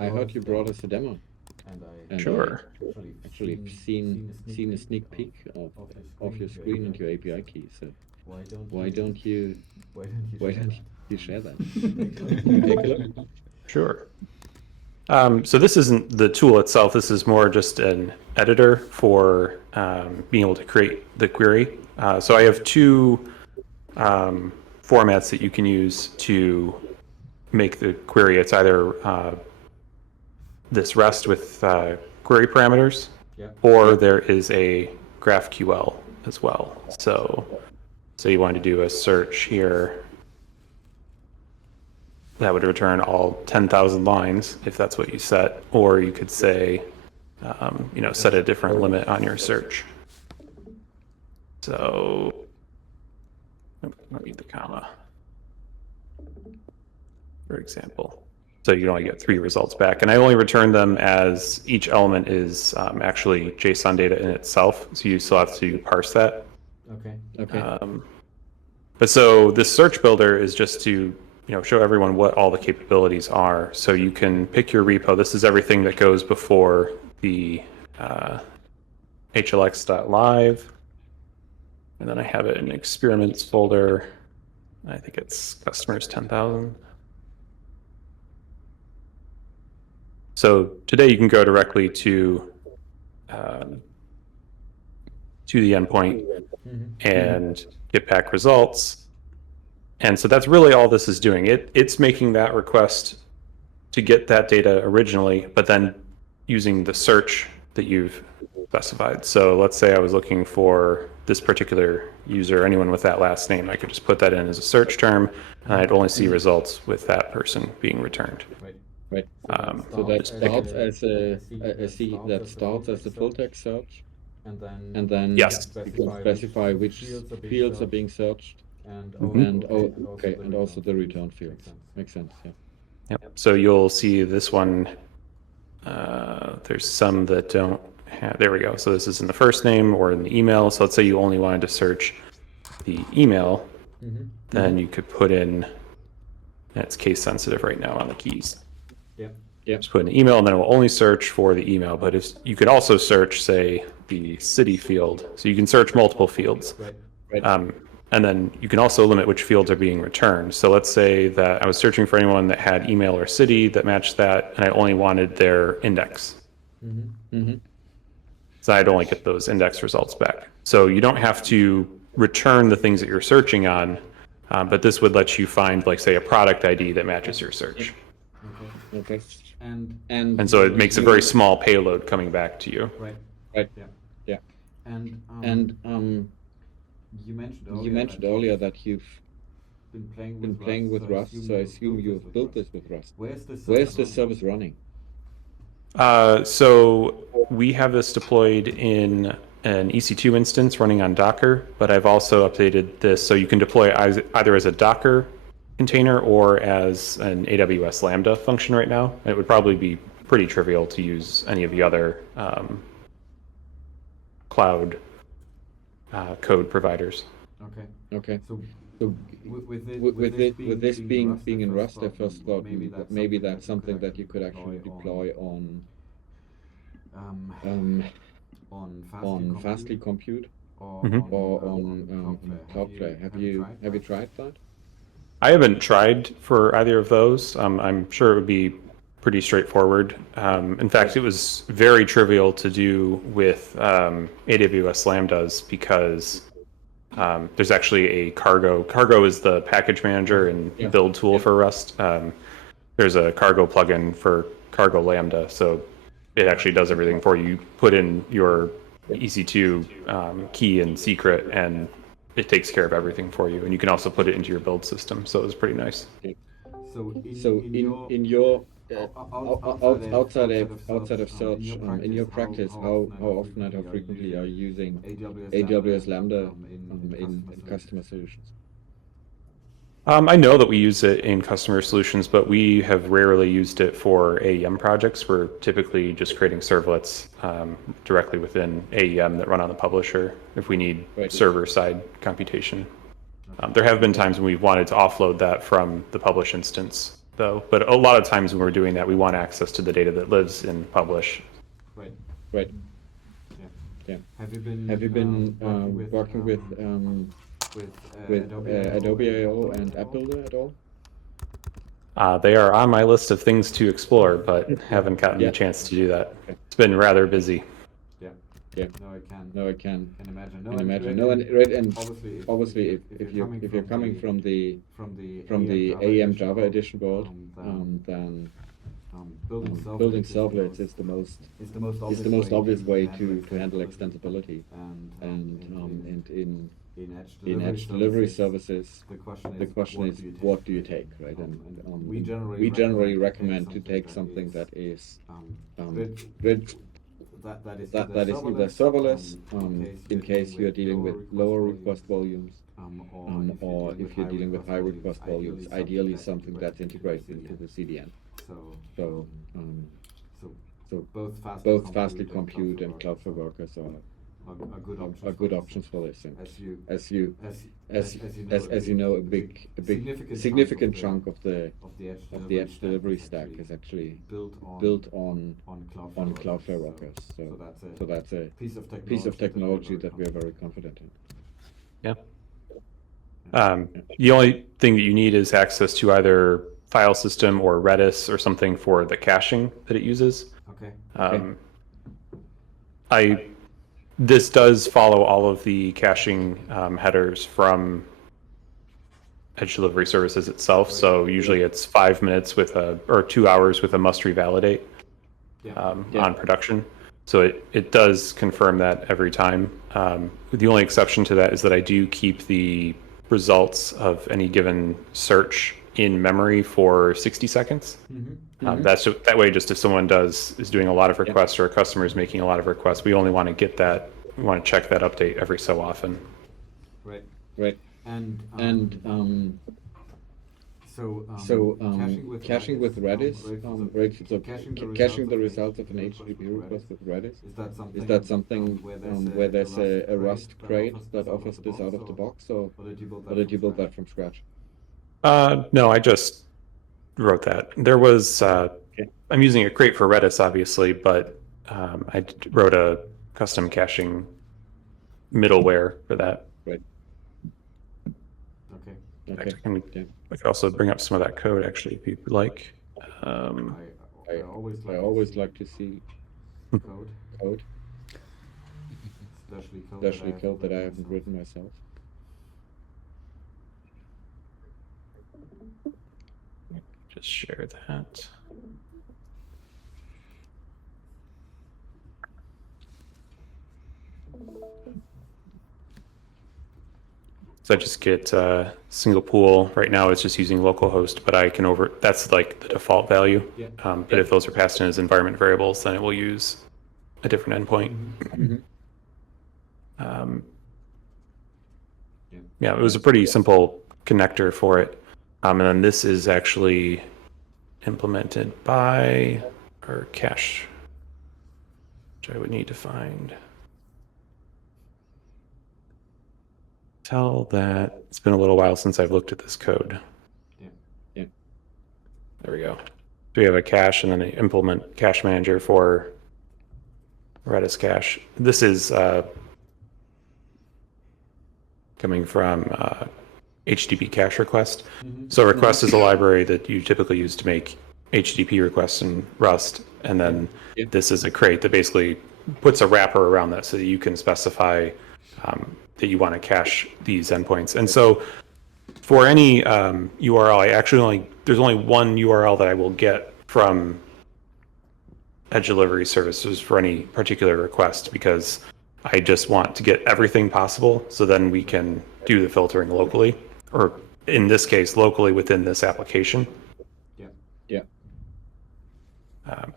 I heard you brought us a demo, and I Sure. actually seen a sneak peek of your screen and your API key. So why don't you why don't you share that? Take a look. Sure. So this isn't the tool itself. This is more just an editor for being able to create the query. So I have two formats that you can use to make the query. It's either this REST with query parameters, or there is a GraphQL as well. So you want to do a search here. That would return all 10,000 lines if that's what you set, or you could say, set a different limit on your search. So, I need the comma, for example. So you can only get 3 results back, and I only return them as each element is actually JSON data in itself. So you still have to parse that. Okay. But so this search builder is just to show everyone what all the capabilities are. So you can pick your repo. This is everything that goes before the hlx.live. And then I have it in experiments folder. I think it's customers 10,000. So today you can go directly to the endpoint and get back results. And so that's really all this is doing. It's making that request to get that data originally, but then using the search that you've specified. So let's say I was looking for this particular user, anyone with that last name. I could just put that in as a search term, and I'd only see results with that person being returned. Right. So that starts as that starts as the full text search, and then Yes. you can specify which fields are being searched, and also the return fields. Makes sense. Yeah. Yep. So you'll see this one. There's some that don't have. There we go. So this is in the first name or in the email. So let's say you only wanted to search the email, then you could put in. It's case sensitive right now on the keys. Yeah. Just put in the email, and then it will only search for the email. But if you could also search, say, the city field, so you can search multiple fields. Right. And then you can also limit which fields are being returned. So let's say that I was searching for anyone that had email or city that matched that, and I only wanted their index. So I'd only get those index results back. So you don't have to return the things that you're searching on, but this would let you find, like, say, a product ID that matches your search. Okay. And so it makes a very small payload coming back to you. Right. Yeah. And you mentioned earlier that you've been playing with Rust, so I assume you've built this with Rust. Where's the service running? So we have this deployed in an EC2 instance running on Docker, but I've also updated this so you can deploy either as a Docker container or as an AWS Lambda function right now. It would probably be pretty trivial to use any of the other cloud code providers. Okay. So with this being in Rust, I first thought maybe that's something that you could actually deploy on Fastly Compute or on Cloudflare. Have you tried that? I haven't tried for either of those. I'm sure it would be pretty straightforward. In fact, it was very trivial to do with AWS Lambdas because there's actually a Cargo. Cargo is the package manager and build tool for Rust. There's a Cargo plugin for Cargo Lambda, so it actually does everything for you. You put in your EC2 key and secret, and it takes care of everything for you. And you can also put it into your build system, so it was pretty nice. So in your outside of search, in your practice, how often and how frequently are you using AWS Lambda in customer solutions? I know that we use it in customer solutions, but we have rarely used it for AEM projects. We're typically just creating servlets directly within AEM that run on the publisher if we need server-side computation. There have been times when we've wanted to offload that from the publish instance though. But a lot of times when we're doing that, we want access to the data that lives in publish. Right. Right. Yeah. Have you been working with Adobe I/O and App Builder at all? They are on my list of things to explore, but haven't gotten the chance to do that. It's been rather busy. Yeah. No, I can imagine. Can imagine. No, and obviously, if you're coming from the AEM Java edition world, then building servlets is the most obvious way to handle extensibility. And in Edge Delivery Services, the question is, what do you take, right? And we generally recommend to take something that is that is either serverless, in case you're dealing with lower request volumes, or if you're dealing with high request volumes, ideally something that's integrated into the CDN. So both Fastly Compute and Cloudflare Workers are good options for this. And as you know, a significant chunk of the Edge delivery stack is actually built on Cloudflare Workers. So that's a piece of technology that we are very confident in. Yeah. The only thing that you need is access to either file system or Redis or something for the caching that it uses. Okay. This does follow all of the caching headers from Edge Delivery Services itself. So usually it's 5 minutes or 2 hours with a must revalidate on production. So it does confirm that every time. The only exception to that is that I do keep the results of any given search in memory for 60 seconds. That way, just if someone is doing a lot of requests or a customer is making a lot of requests, we only want to get that. We want to check that update every so often. Right. And caching with Redis, caching the results of an HTTP request with Redis, is that something where there's a Rust crate that offers this out of the box, or did you build that from scratch? No, I just wrote that. There was, I'm using a crate for Redis, obviously, but I wrote a custom caching middleware for that. Right. Okay. I could also bring up some of that code, actually, if you'd like. I always like to see code, especially code that I haven't written myself. Just share that. So I just get single pool. Right now it's just using localhost, but I can that's like the default value. But if those are passed in as environment variables, then it will use a different endpoint. Yeah, it was a pretty simple connector for it. And then this is actually implemented by our cache, which I would need to find. Tell that it's been a little while since I've looked at this code. Yeah. There we go. So we have a cache and then an implement cache manager for Redis cache. This is coming from HTTP cache request. So request is a library that you typically use to make HTTP requests in Rust. And then this is a crate that basically puts a wrapper around that so that you can specify that you want to cache these endpoints. And so for any URL, there's only one URL that I will get from Edge Delivery Services for any particular request, because I just want to get everything possible so then we can do the filtering locally, or in this case, locally within this application.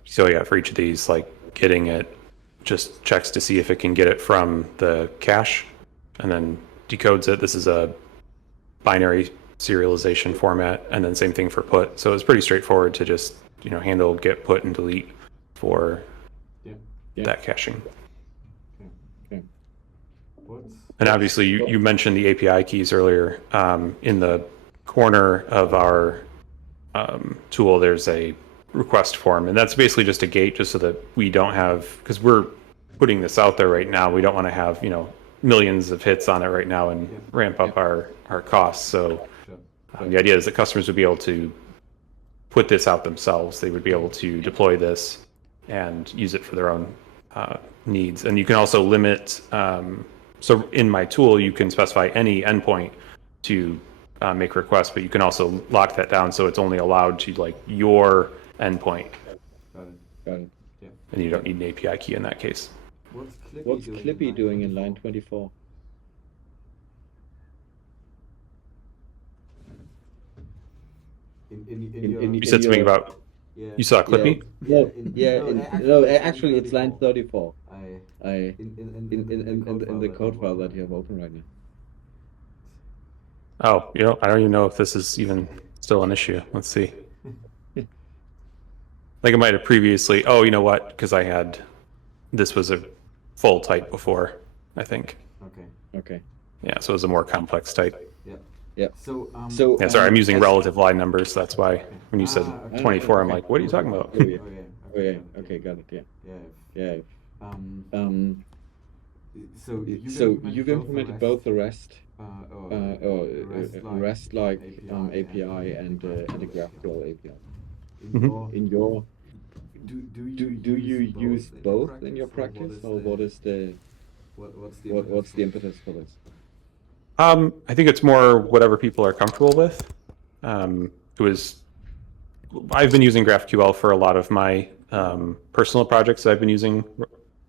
So yeah, for each of these, like getting it just checks to see if it can get it from the cache and then decodes it. This is a binary serialization format, and then same thing for put. So it's pretty straightforward to just handle get, put, and delete for that caching. And obviously, you mentioned the API keys earlier. In the corner of our tool, there's a request form, and that's basically just a gate, just so that we don't have, because we're putting this out there right now, we don't want to have millions of hits on it right now and ramp up our costs. So the idea is that customers would be able to put this out themselves. They would be able to deploy this and use it for their own needs. And you can also limit, so in my tool, you can specify any endpoint to make requests, but you can also lock that down so it's only allowed to like your endpoint. Got it. Yeah. And you don't need an API key in that case. What's Clippy doing in line 24? You said something about, you saw Clippy? No, actually it's line 34. In the code file that you have open right now. Oh, I don't even know if this is even still an issue. Let's see. Like I might have previously, oh, you know what? Because this was a full type before, I think. Okay. Yeah, so it was a more complex type. Yeah. So Yeah, sorry, I'm using relative line numbers. That's why when you said 24, I'm like, what are you talking about? Oh yeah. Okay, got it. Yeah. So you've implemented both the REST REST-like API and a GraphQL API. In your do you use both in your practice, or what's the impetus for this? I think it's more whatever people are comfortable with. I've been using GraphQL for a lot of my personal projects that I've been using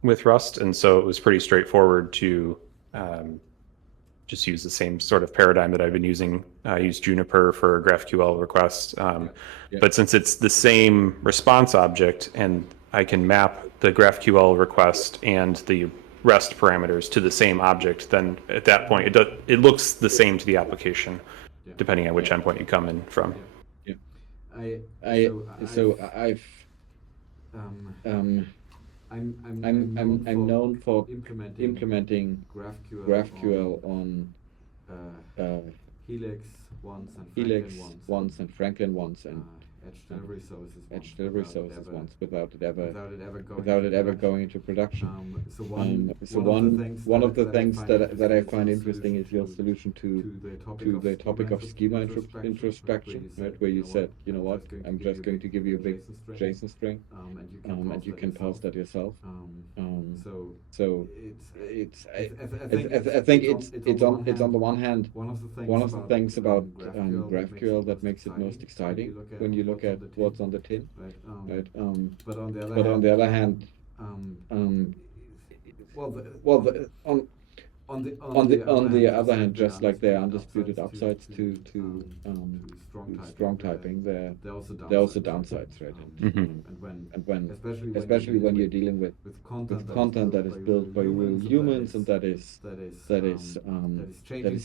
with Rust, and so it was pretty straightforward to just use the same sort of paradigm that I've been using. I use Juniper for GraphQL requests, but since it's the same response object and I can map the GraphQL request and the REST parameters to the same object, then at that point it looks the same to the application, depending on which endpoint you come in from. I'm known for implementing GraphQL on Helix once and Franklin once and Edge Delivery Services once without it ever going into production. So one of the things that I find interesting is your solution to the topic of schema introspection, right? Where you said, you know what, I'm just going to give you a big JSON string, and you can pass that yourself. So I think it's on the one hand one of the things about GraphQL that makes it most exciting when you look at what's on the tin, right? But on the other hand, on the other hand, just like there are undisputed upsides to strong typing, there are also downsides, right? And when especially when you're dealing with content that is built by real humans and that is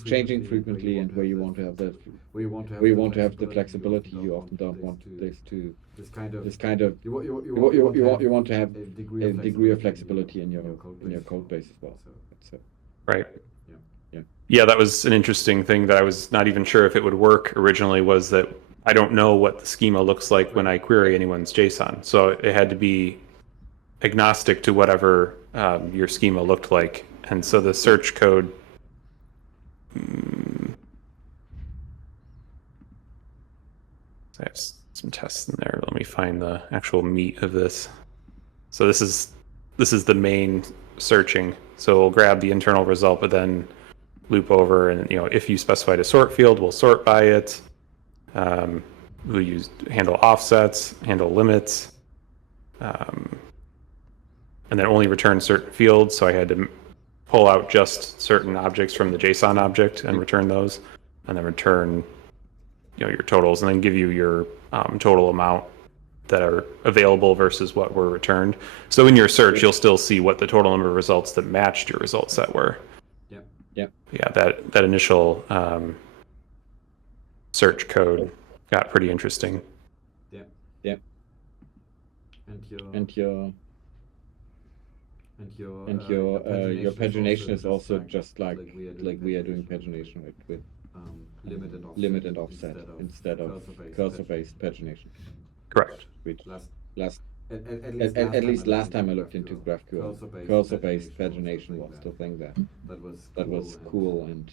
changing frequently, and where you want to have the flexibility, you often don't want this kind of you want to have a degree of flexibility in your code base as well. Right. Yeah, that was an interesting thing that I was not even sure if it would work originally, was that I don't know what the schema looks like when I query anyone's JSON. So it had to be agnostic to whatever your schema looked like. And so the search code, I have some tests in there. Let me find the actual meat of this. So this is the main searching. So we'll grab the internal result, but then loop over, and if you specified a sort field, we'll sort by it. We'll handle offsets, handle limits, and then only return certain fields. So I had to pull out just certain objects from the JSON object and return those, and then return your totals, and then give you your total amount that are available versus what were returned. So in your search, you'll still see what the total number of results that matched your result set were. Yeah, that initial search code got pretty interesting. And your pagination is also just like we are doing pagination, right? limit and offset instead of cursor-based pagination. Correct. Which at least last time I looked into GraphQL, cursor-based pagination was the thing that was cool and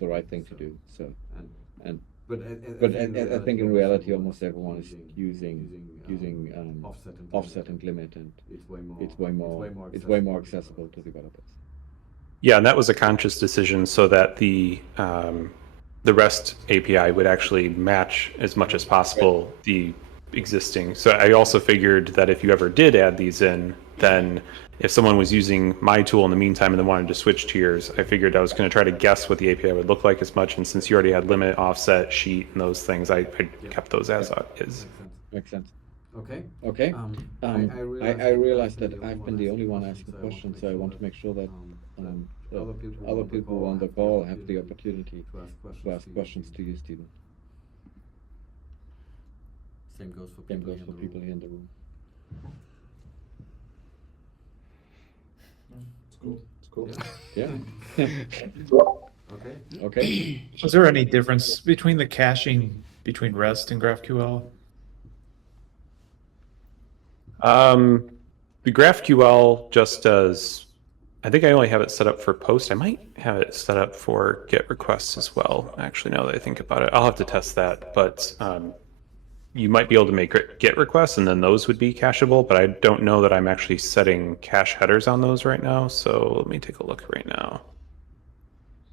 the right thing to do. So, but I think in reality almost everyone is using offset and limit, and it's way more accessible to developers. Yeah, and that was a conscious decision so that the REST API would actually match as much as possible the existing. So I also figured that if you ever did add these in, then if someone was using my tool in the meantime and then wanted to switch to yours, I figured I was going to try to guess what the API would look like as much. And since you already had limit, offset, sheet, and those things, I kept those as is. Makes sense. Okay. I realized that I've been the only one asking questions, so I want to make sure that other people on the call have the opportunity to ask questions to you, Stephen. Same goes for people here in the room. It's cool. Yeah. Okay. Was there any difference between the caching between REST and GraphQL? The GraphQL just does, I think I only have it set up for post. I might have it set up for GET requests as well. Actually, now that I think about it, I'll have to test that. But you might be able to make GET requests, and then those would be cacheable. But I don't know that I'm actually setting cache headers on those right now. So let me take a look right now.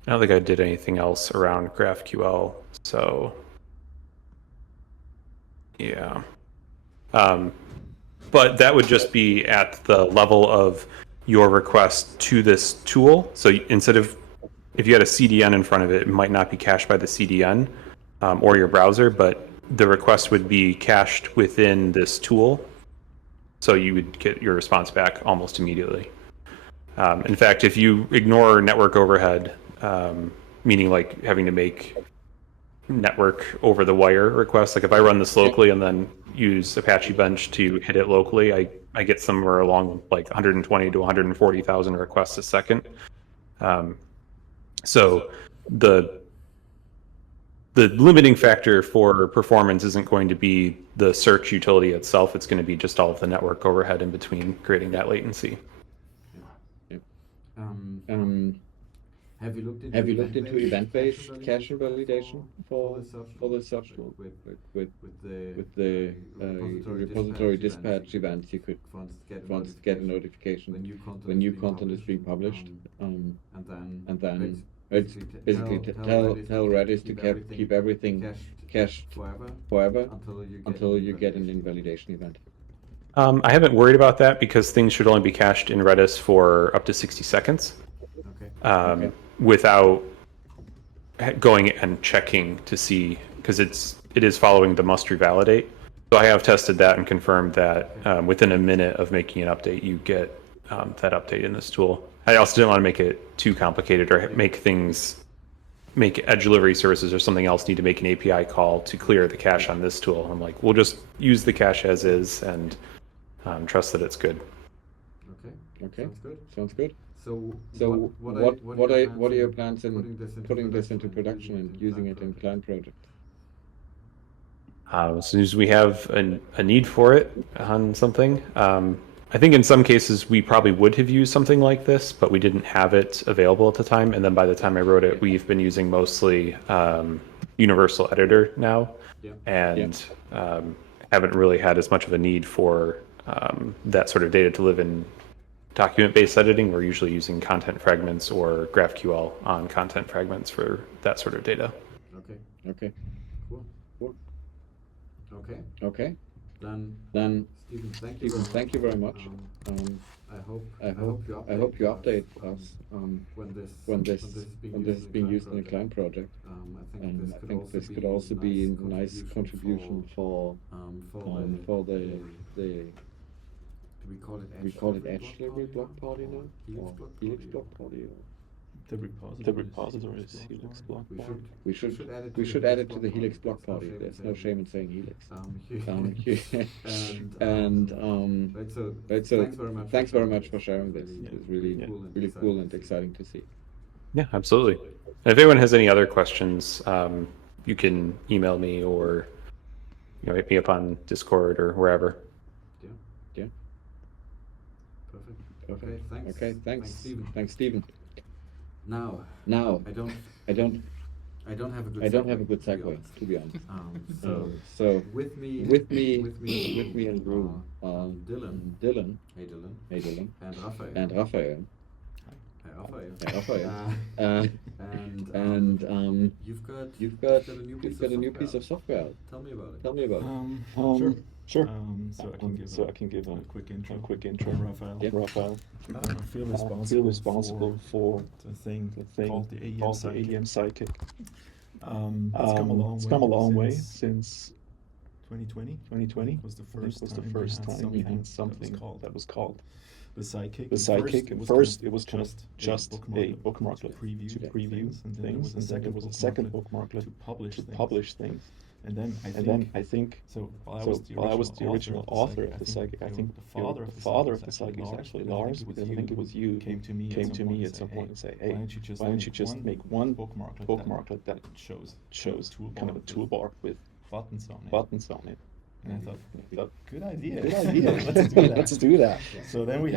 I don't think I did anything else around GraphQL. So yeah. But that would just be at the level of your request to this tool. So instead of, if you had a CDN in front of it, it might not be cached by the CDN or your browser, but the request would be cached within this tool. So you would get your response back almost immediately. In fact, if you ignore network overhead, meaning like having to make network over the wire requests, like if I run this locally and then use Apache Bench to hit it locally, I get somewhere along like 120 to 140,000 requests a second. So the limiting factor for performance isn't going to be the search utility itself. It's going to be just all of the network overhead in between creating that latency. Have you looked into event-based cache validation for the search tool? With the repository dispatch events, you could once get a notification when new content is being published, and then it's basically tell Redis to keep everything cached forever until you get an invalidation event. I haven't worried about that because things should only be cached in Redis for up to 60 seconds. Without going and checking to see, because it is following the must revalidate. So I have tested that and confirmed that within a minute of making an update, you get that update in this tool. I also didn't want to make it too complicated or make Edge Delivery Services or something else need to make an API call to clear the cache on this tool. I'm like, we'll just use the cache as is and trust that it's good. Okay. Sounds good. So what are your plans in putting this into production and using it in client projects? As soon as we have a need for it on something. I think in some cases we probably would have used something like this, but we didn't have it available at the time. And then by the time I wrote it, we've been using mostly Universal Editor now, and haven't really had as much of a need for that sort of data to live in document-based editing. We're usually using content fragments or GraphQL on content fragments for that sort of data. Okay. Cool. Okay. Then Stephen, thank you very much. I hope you update us when this is being used in a client project. And I think this could also be a nice contribution for the we call it Edge Delivery Block Party now, or Helix Block Party. The repository is Helix Block Party. We should add it to the Helix Block Party. There's no shame in saying Helix. So thanks very much for sharing this. It's really cool and exciting to see. Yeah, absolutely. And if anyone has any other questions, you can email me or hit me up on Discord or wherever. Yeah. Perfect. Okay, thanks. Stephen. Thanks, Stephen. Now, I don't I don't have a good segue, to be honest. So with me in the room are Dylan. Hey, Dylan. And Raphael. Hey, Raphael. And you've got a new piece of software out. Tell me about it. Sure. So I can give a quick intro. I'm Raphael. Yeah. Raphael. I feel responsible for the thing called the AEM Sidekick. It's come a long way since 2020 was the first time we had something that was called the Sidekick. And first it was kind of just a bookmarklet to preview things, and then was a second bookmarklet to publish things. And then I think while I was the original author of the Sidekick, I think the father of the Sidekick is actually Lars, because I think it was you came to me at some point and say, hey, why don't you just make one bookmarklet that shows kind of a toolbar with buttons on it. And I thought, good idea. Let's do that. So then we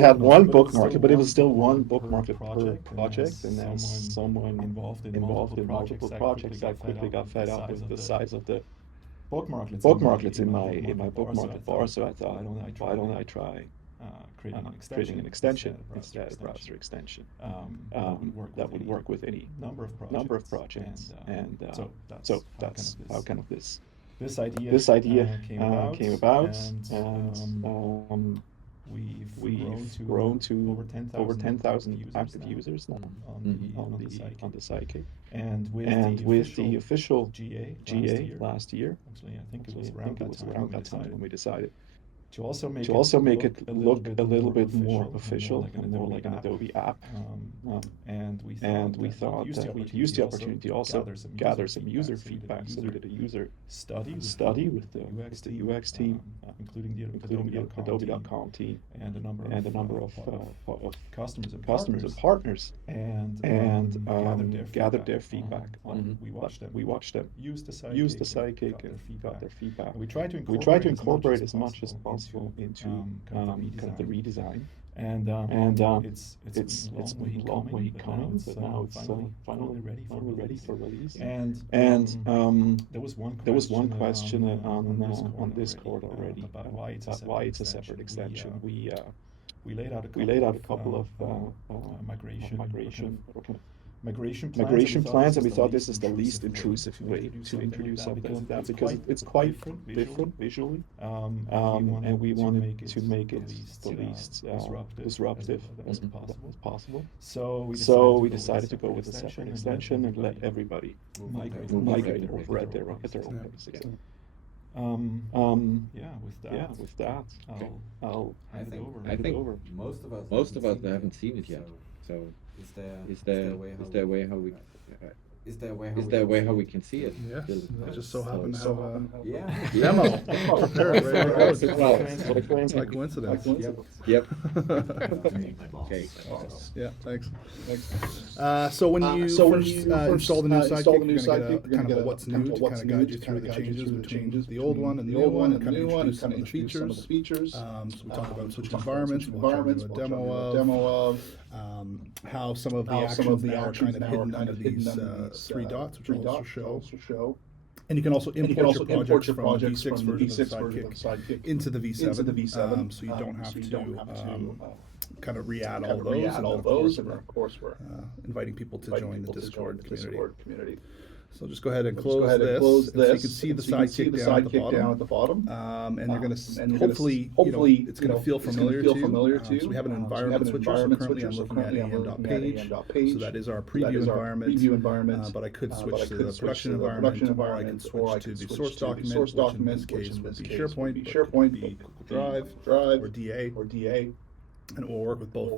had one bookmarklet, but it was still one bookmarklet per project, and then someone involved in multiple projects quickly got fed up with the size of the bookmarklets in my bookmarklet bar. So I thought, why don't I try creating an extension instead, a browser extension that would work with any number of projects. And so that's how kind of this idea came about, and we've grown to over 10,000 active users now on the Sidekick. And with the official GA last year, actually, I think it was around that time when we decided to also make it look a little bit more official and more like an Adobe app. And we thought that we'd use the opportunity to also gather some user feedback. So we did a user study with the UX team, including the Adobe.com team, and a number of customers and partners, and gathered their feedback. We watched them use the Sidekick and got their feedback. We tried to incorporate as much as possible into kind of the redesign, and it's been a long way coming, but now it's finally ready for release. And there was one question on Discord already about why it's a separate extension. We laid out a couple of migration plans, and we thought this is the least intrusive way to introduce something like that, because it's quite different visually, and we wanted to make it the least disruptive as possible. So we decided to go with a separate extension and let everybody migrate over at their own pace again. With that, I'll hand it over. Most of us haven't seen it yet. So is there a way how we can see it? Yeah, I just so happen to have a demo prepared, ready to go. Well, It's by coincidence. Yep. Okay. Yeah, thanks. So when you first install the new Sidekick, you're going to get kind of a what's new to kind of guide you through the changes between the old one and the new one, and kind of introduce some of the features. So we talk about switching environments, we'll turn into a demo of how some of the actions now are kind of hidden under these three dots, which will also show. And you can also import your projects from the V6 version of Sidekick into the V7, so you don't have to kind of re-add all those. And of course, we're inviting people to join the Discord community. So just go ahead and close this. So you can see the Sidekick down at the bottom. And you're going to hopefully it's going to feel familiar to you. So we have an environment switcher. So currently I'm looking at aem.page. So that is our preview environment. But I could switch to the production environment, or I can switch to the source document, which in this case would be SharePoint, but it could be Google Drive or DA. And we'll work with both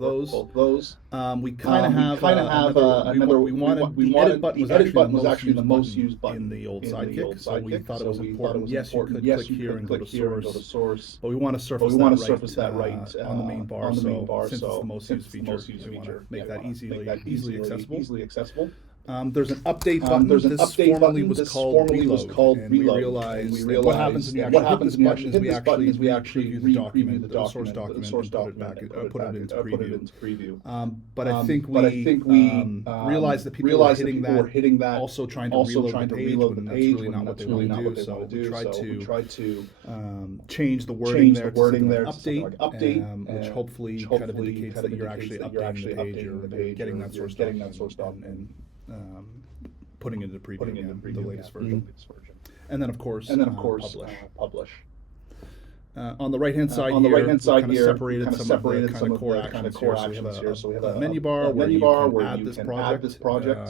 those. We kind of have another. We wanted the edit button was actually the most used button in the old Sidekick. So we thought it was important. Yes, you could click here and go to source, but we want to surface that right on the main bar. So since it's the most used feature, we want to make that easily accessible. There's an update button. This formerly was called reload, and we realized that what happens when you actually hit this button is we actually preview the source document and put it into preview. But I think we realized that people were hitting that, also trying to reload the page when that's really not what they want to do. So we tried to change the wording there to something like update, which hopefully kind of indicates that you're actually updating the page or getting that source document and putting it into preview, the latest version. And then of course, publish. On the right-hand side here, we separated some of the kind of core actions here. So we have a menu bar where you can add this project.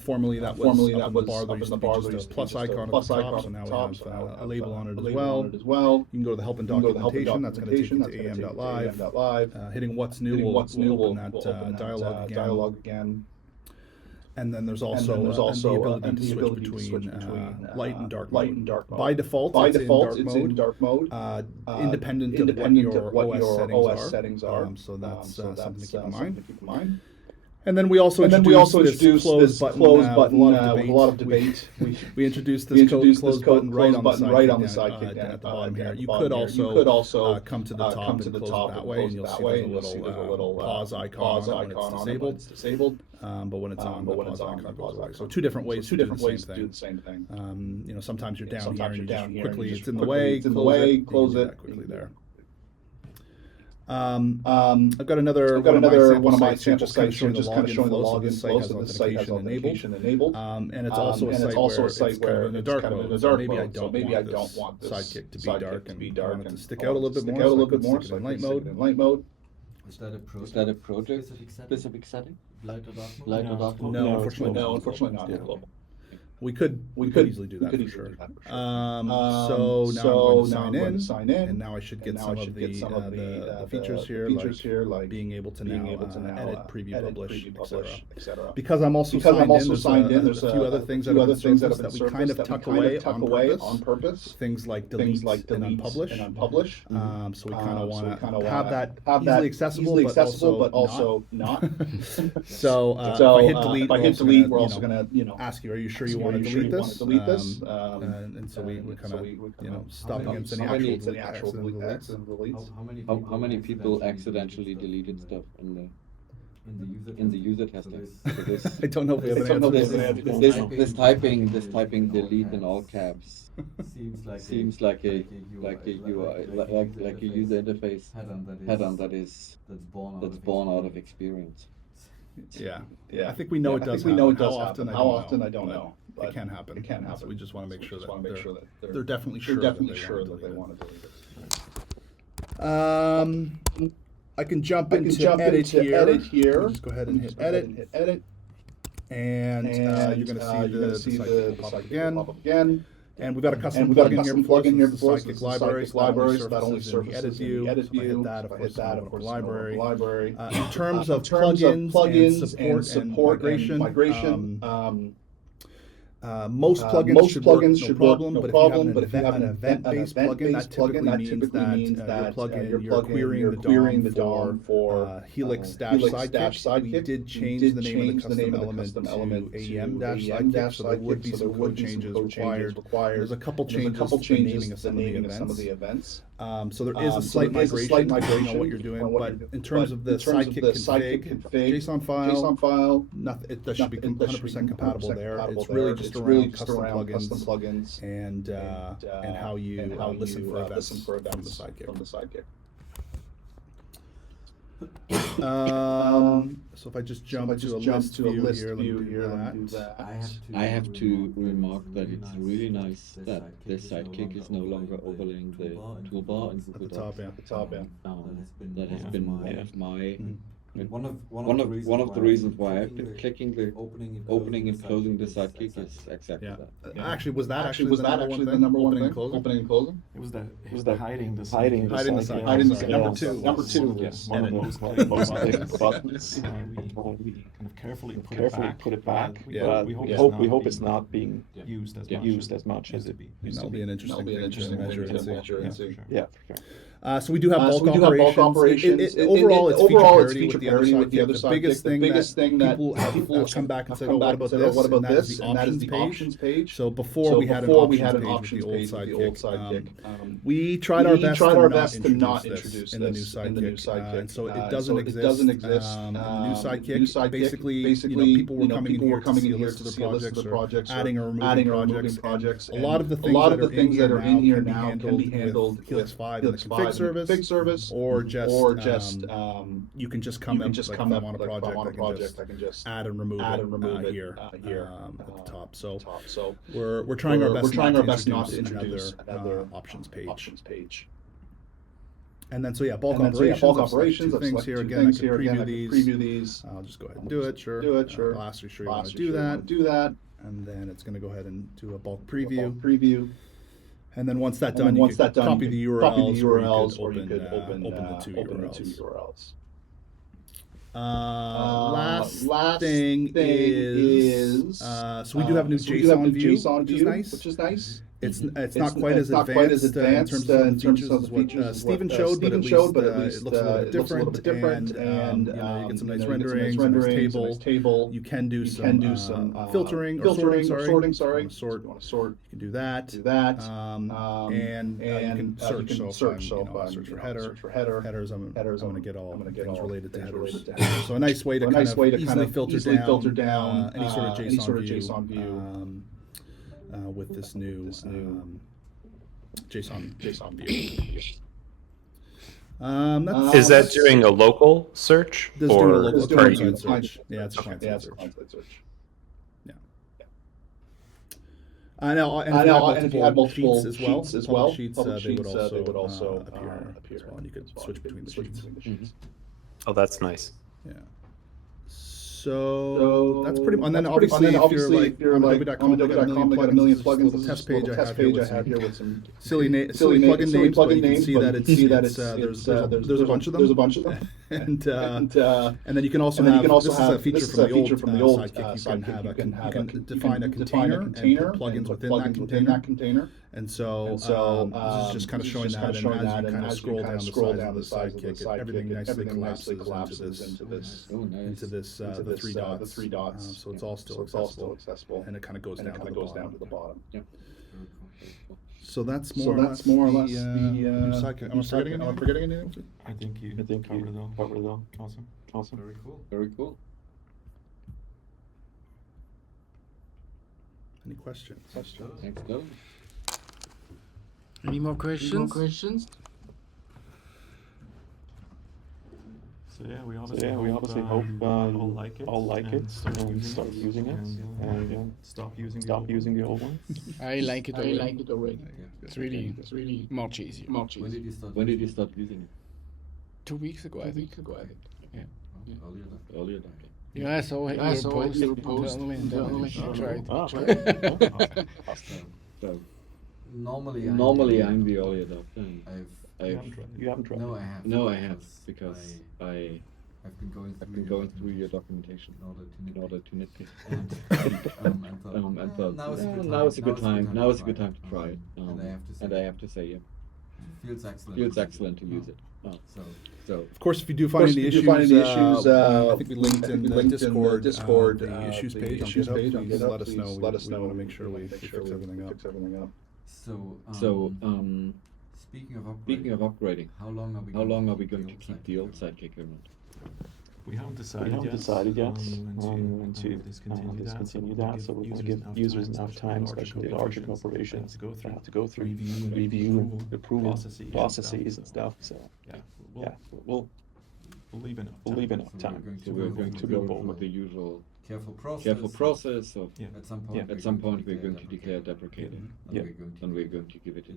Formerly that was up in the bar. There used to be just a plus icon at the top, so now we have a label on it as well. You can go to the help and documentation. That's going to take you to aem-live. Hitting what's new will open that dialog again. And then there's also the ability to switch between light and dark mode. By default, it's in dark mode, independent of what your OS settings are. So that's something to keep in mind. And then we also introduced this close button with a lot of debate. We introduced this close button right on the sidekick down at the bottom here. You could also come to the top and close it that way, and you'll see there's a little pause icon when it's disabled. But when it's on, the pause icon goes away. So two different ways to do the same thing. Sometimes you're down here and you just quickly, it's in the way, close it quickly there. I've got another one of my sample sites here, just kind of showing the login flow. So this site has authentication enabled, and it's also a site where it's kind of in a dark mode. Maybe I don't want this Sidekick to be dark and to stick out a little bit more. So I can stick it in light mode. Is that a project specific setting? Light or dark mode? No, unfortunately not. We could easily do that for sure. So now I'm going to sign in, and now I should get some of the features here, like being able to now edit, preview, publish, etc. Because I'm also signed in, there's a few other things that have been that we kind of tuck away on purpose. Things like delete and unpublish. So we kind of want to have that easily accessible, but also not. So if I hit delete, we're also going to ask you, are you sure you want to delete this? And so we kind of stop against any actual deletes. How many people accidentally deleted stuff in the user testing? I don't know if we have an answer. This typing delete in all caps seems like a user interface pattern that's born out of experience. Yeah. I think we know it does happen. How often I don't know. But it can happen. So we just want to make sure that they're definitely sure that they want to delete it. I can jump into edit here. Just go ahead and hit edit. And you're going to see the pop up again. And we've got a custom plugin here for Sidekick libraries that only surfaces in the edit view. If I hit that, of course, library. In terms of plugins and support and migration, most plugins should work no problem, but if you have an event-based plugin, that typically means that you're querying the DOM for Helix-Sidekick. We did change the name of the custom element to AEM-Sidekick, so there would be some code changes required. There's a couple changes to the naming of some of the events. So there is a slight migration depending on what you're doing, but in terms of the Sidekick config JSON file, that should be 100% compatible there. It's really just around custom plugins and how you listen for events from the Sidekick. So if I just jump to a list view here, let me do that. I have to remark that it's really nice that this Sidekick is no longer overlaying the toolbar in Google Docs. At the top, yeah. That has been one of my one of the reasons why I've been clicking the opening and closing the Sidekick is exactly that. Actually, was that the number one thing? Opening and closing? It was the hiding the Sidekick. Number two. Yes. One of those buttons. We kind of carefully put it back. But we hope it's not being used as much as it be. That'll be an interesting measure. Yeah, for sure. So we do have bulk operations. Overall, it's feature parity with the other Sidekick. The biggest thing that people have come back and said, "Oh, what about this?" And that is the options page. So before we had an options page with the old Sidekick. We tried our best to not introduce this in the new Sidekick. And so it doesn't exist in the new Sidekick. Basically, people were coming in here to see a list of the projects, or adding or removing projects. A lot of the things that are in here now can be handled with Helix 5 and the config service, or just you can just come up like, on a project. I can just add and remove it here at the top. So we're trying our best not to introduce another options page. And then bulk operations. I've selected two things here. Again, I can preview these. I'll just go ahead and do it. Sure. I'll ask you sure you want to do that. And then it's going to go ahead and do a bulk preview. And then once that's done, you can copy the URLs, or you could open the two URLs. Last thing is so we do have a new JSON view, which is nice. It's not quite as advanced in terms of the features as what Steven showed, but at least it looks a little bit different. And you get some nice renderings, a nice table. You can do some filtering or sorting. If you want to sort, you can do that. And you can search. So if I search for headers, I'm going to get all things related to headers. So a nice way to kind of easily filter down any sort of JSON view. With this new JSON view. Is that doing a local search, or are you? Search? Yeah, it's a client-side search. Yeah. And if you had multiple sheets as well, they would also appear as well, and you could switch between the sheets. Oh, that's nice. Yeah. So that's pretty. And then obviously, if you're like on Adobe.com, we got a million plugins. This is a test page I have here with some silly plugin names, but you can see that there's a bunch of them. And then you can also have this is a feature from the old Sidekick. You can define a container and put plugins within that container. And so this is just kind of showing that, and as you kind of scroll down the Sidekick, everything nicely collapses into this the three dots. So it's all still accessible, and it kind of goes down to the bottom. Yep. So that's more or less the new Sidekick. Am I forgetting anything? I think you covered it all. Awesome. Very cool. Any questions? Thanks, Dylan. Any more questions? So we obviously hope all like it and start using it and stop using the old one. I like it already. It's really much easier. When did you start using it? 2 weeks ago, I think. Yeah. Earlier than that. Yeah, I saw your post internally. Tried. So normally I'm the early adopter. You haven't tried. No, I have, because I've been going through your documentation in order to nitpick. And thought, now is a good time to try it. And I have to say, yeah, feels excellent to use it. So of course, if you do find any issues, I think we linked in the Discord the issues page on GitHub. Please let us know. We want to make sure we fix everything up. So, speaking of upgrading, how long are we going to keep the old Sidekick around? We haven't decided yet when to discontinue that, so we're going to give users enough time, especially larger corporations, to have to go through review and approval processes and stuff. So yeah, we'll leave enough time. So we're going to go with the usual careful process of at some point we're going to declare deprecating. And we're going to give it a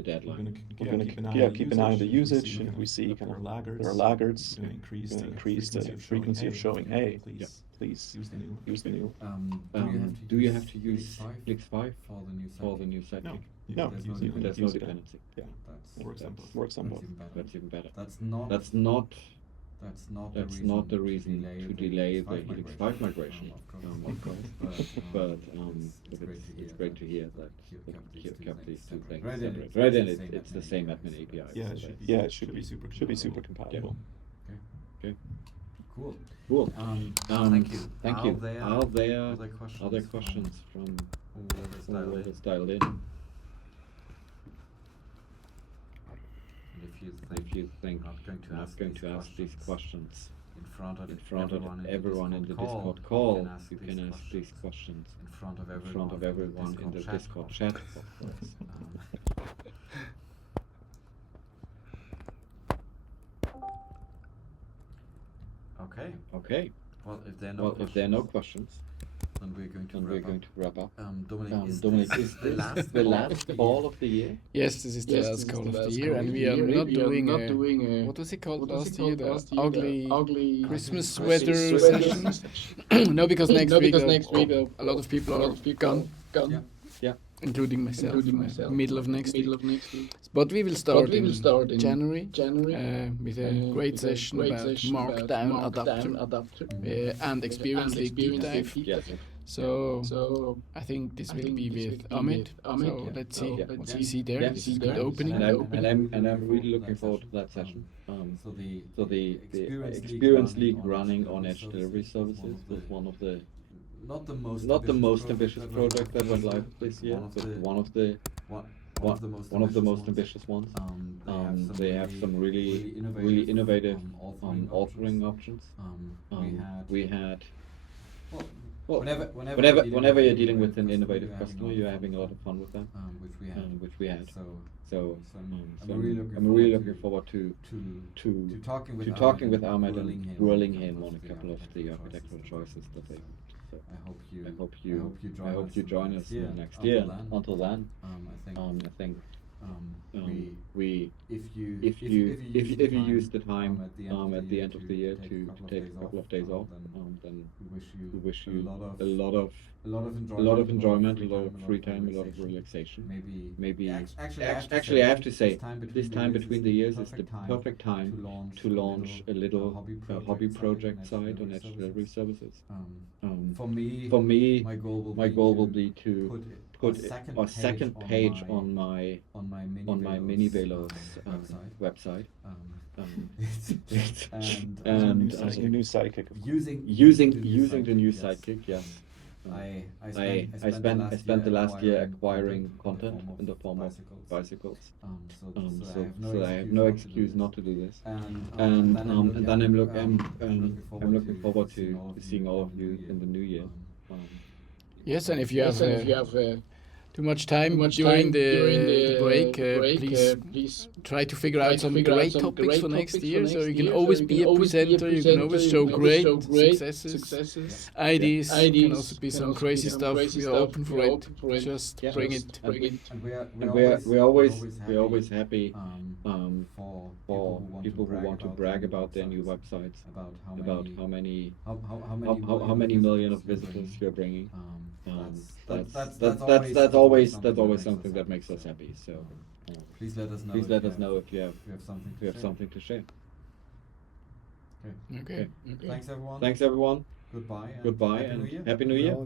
deadline. We're going to keep an eye on the usage, and if we see kind of there are laggards, we're going to increase the frequency of showing, hey, please use the new. Do you have to use Helix 5 for the new Sidekick? No, there's no dependency. Yeah, works on both. That's even better. That's not That's not the reason to delay the Helix 5 migration, of course. But it's great to hear that you kept these two things separate, right? And it's the same admin API. Yeah, it should be super compatible. Okay. Cool. Thank you. Are there other other questions from whoever's dialed in? If you think I'm not going to ask these questions in front of everyone in the Discord call, you can ask these questions in front of everyone in the Discord chat, of course. Okay. Well, if there are no questions, then we're going to wrap up. Dominic, is this the last call of the year? Yes, this is the last call of the year, and we are not doing a, what was it called last year? The ugly Christmas weather session. No, because next week a lot of people are gone. Yeah. Including myself, middle of next week. But we will start in January with a great session about Markdown Adapter and Experience League Deep Dive. Yes. So I think this will be with Amit. So let's see what we see there. Yeah. This is a good opening. And I'm really looking forward to that session. So the Experience League running on Edge Delivery Services was one of the not the most ambitious project that went live this year, but one of the most ambitious ones. They have some really innovative authoring options. We had whenever you're dealing with an innovative customer, you're having a lot of fun with them, which we had. So I'm really looking forward to talking with Ahmed and grilling him on a couple of the architectural choices that they. So I hope you join us next year. Until then, I think if you use the time at the end of the year to take a couple of days off, then we wish you a lot of enjoyment, a lot of free time, a lot of relaxation. Maybe actually I have to say this time between the years is the perfect time to launch a little hobby project site on Edge Delivery Services. For me, my goal will be to put a second page on my Mini Velos website. And Using the new Sidekick. Using the new Sidekick, yes. I spent the last year acquiring content in the form of bicycles. So I have no excuse not to do this. And then I'm looking forward to seeing all of you in the new year. Yes, and if you have too much time during the break, please try to figure out some great topics for next year. So you can always be a presenter, you can always show great successes, ideas, can also be some crazy stuff. We are open for it. Just bring it. And we're always happy for people who want to brag about their new websites, about how many million of visitors you're bringing. That's always something that makes us happy. So please let us know if you have something to share. Okay. Thanks everyone. Goodbye Goodbye and Happy New Year.